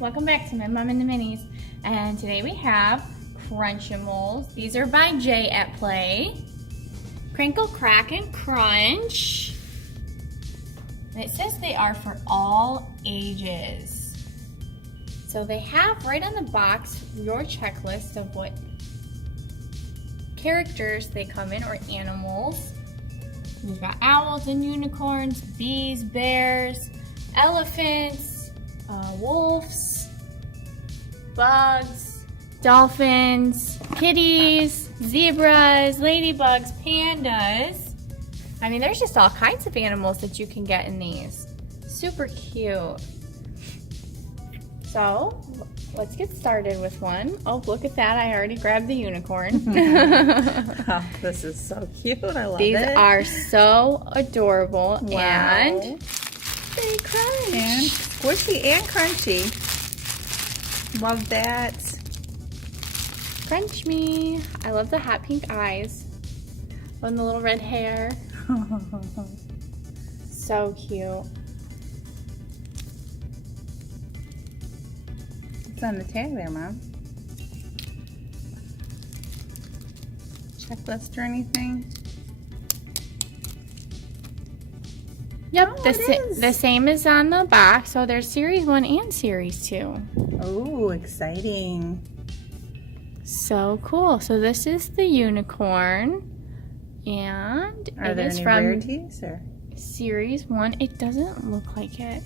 welcome back to My Mom and the Minis. And today we have Crunchimals. These are by Jay at Play. Crinkle, Crack, and Crunch. And it says they are for all ages. So they have right on the box your checklist of what characters they come in, or animals. We've got owls and unicorns, bees, bears, elephants, wolves, bugs, dolphins, kitties, zebras, ladybugs, pandas. I mean, there's just all kinds of animals that you can get in these. Super cute. So, let's get started with one. Oh, look at that. I already grabbed the unicorn. Oh, this is so cute. I love These it. These are so adorable. Wow. And they crunch. And squishy and crunchy. Love that. Crunch me. I love the hot pink eyes. And the little red hair. So cute. It's on the tag there, Mom. Checklist or anything? Yep, Oh, the same is on the box. So there's Series 1 and Series 2. Oh, exciting. So cool. So this is the unicorn. And Are there any rarities? Or? Series 1. It doesn't look like it.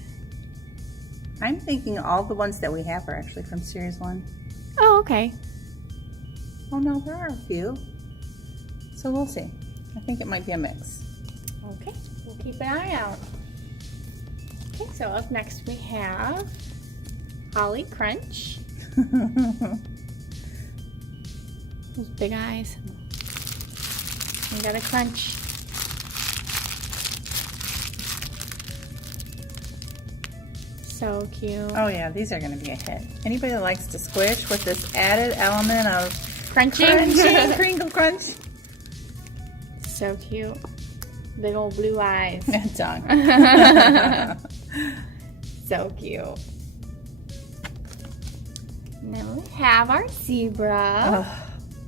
I'm thinking all the ones that we have are actually from Series 1. Oh, okay. Oh no, there are a few. So we'll see. I think it might be a mix. Okay, we'll keep an eye out. Okay, so up next we have Holly Crunch. Those big eyes. We got a crunch. So cute. Oh yeah, these are going to be a hit. Anybody that likes to squish with this added element of Crunching. crinkle crunch. So cute. Big old blue eyes. Tongue. So cute. And then we have our zebra. Oh,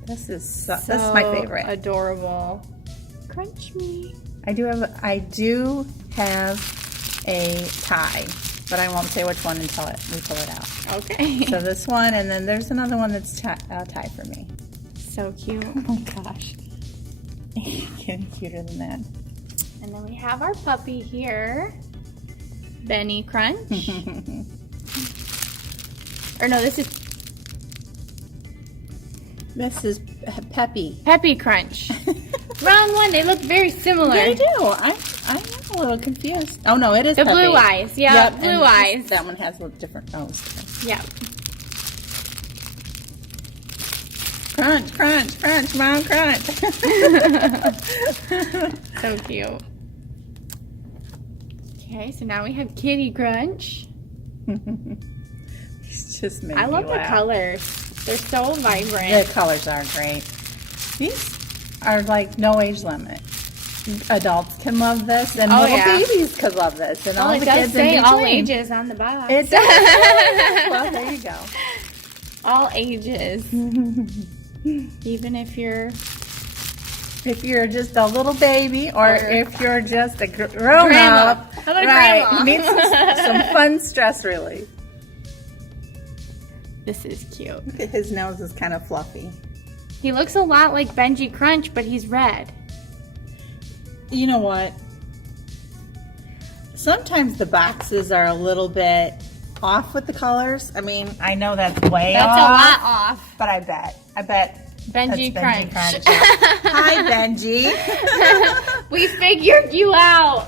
this is my favorite. Adorable. Crunch me. I do have a tie, but I won't say which one until we pull it out. Okay. So this one, and then there's another one that's tie for me. So cute. Oh my gosh. Getting cuter than that. And then we have our puppy here, Benny Crunch. Or no, this is Peppy. Peppy Crunch. Wrong one. They look very similar. They do. I'm a little confused. Oh no, it is the Peppy. blue eyes. Yeah, yep, blue eyes. That one has a little different nose. Yeah. Crunch, crunch, crunch, Mom, crunch. So cute. Okay, so now we have Kitty Crunch. It's just making I love me the laugh. colors. They're so vibrant. The colors are great. These are like no age limit. Adults can love this, and little babies could love this, and all it the does kids say in all between. ages on the box. It does. Well, there you go. All ages. Even if you're just a little baby, or if you're just a grown up, how about a grandma? Needs some fun stress relief. This is cute. His nose is kind of fluffy. He looks a lot like Benji Crunch, but he's red. You know what? Sometimes the boxes are a little bit off with the colors. I mean, I know that's way off. That's a lot off. But I bet Benji Crunch. Hi, Benji. We figured you out.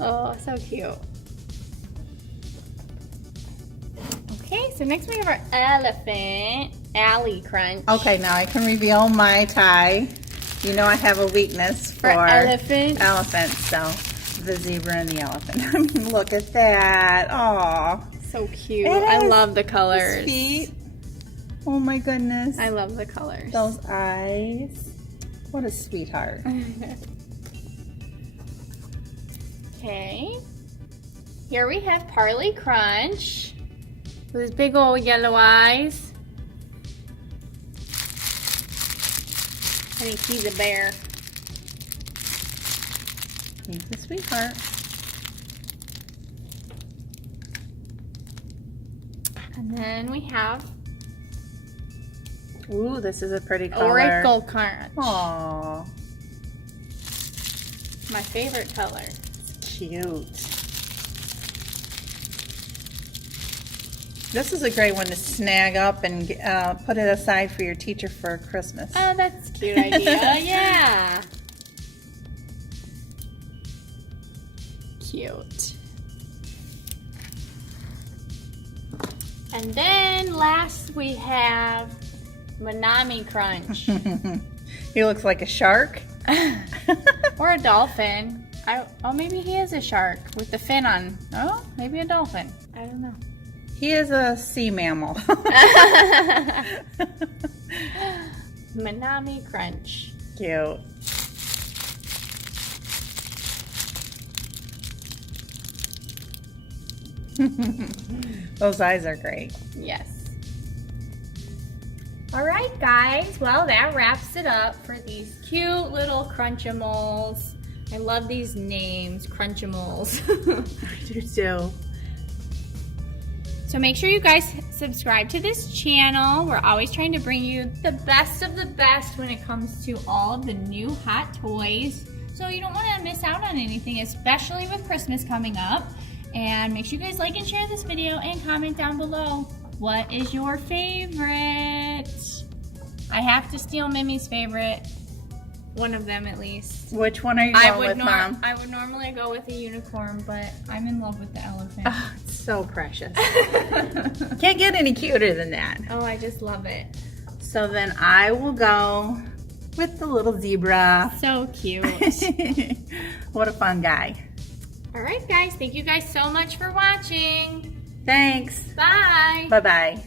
Oh, so cute. Okay, so next we have our elephant, Allie Crunch. Okay, now I can reveal my tie. You know I have a weakness for elephants. So the zebra and the elephant. I mean, look at that. Aw. So cute. I love the colors. His feet. Oh my goodness. I love the colors. Those eyes. What a sweetheart. Okay. Here we have Parley Crunch with his big old yellow eyes. I think he's a bear. He's a sweetheart. And then we have Ooh, this is a pretty color. Crinkle Crunch. Aww. My favorite color. Cute. This is a great one to snag up and put it aside for your teacher for Christmas. Oh, that's a cute idea. Yeah. Cute. And then last we have Minami Crunch. He looks like a shark. Or a dolphin. Oh, maybe he is a shark with the fin on. Oh, maybe a dolphin. I don't know. He is a sea mammal. Minami Crunch. Cute. Those eyes are great. Yes. Alright guys, well that wraps it up for these cute little Crunchimals. I love these names, Crunchimals. I do too. So make sure you guys subscribe to this channel. We're always trying to bring you the best of the best when it comes to all of the new hot toys. So you don't want to miss out on anything, especially with Christmas coming up. And make sure you guys like and share this video and comment down below. What is your favorite? I have to steal Mimi's favorite. One of them at least. Which one are you going with, Mom? I would normally go with a unicorn, but I'm in love with the elephant. Oh, it's so precious. Can't get any cuter than that. Oh, I just love it. So then I will go with the little zebra. So cute. What a fun guy. All right, guys. Thank you guys so much for watching. Thanks. Bye. Bye-bye.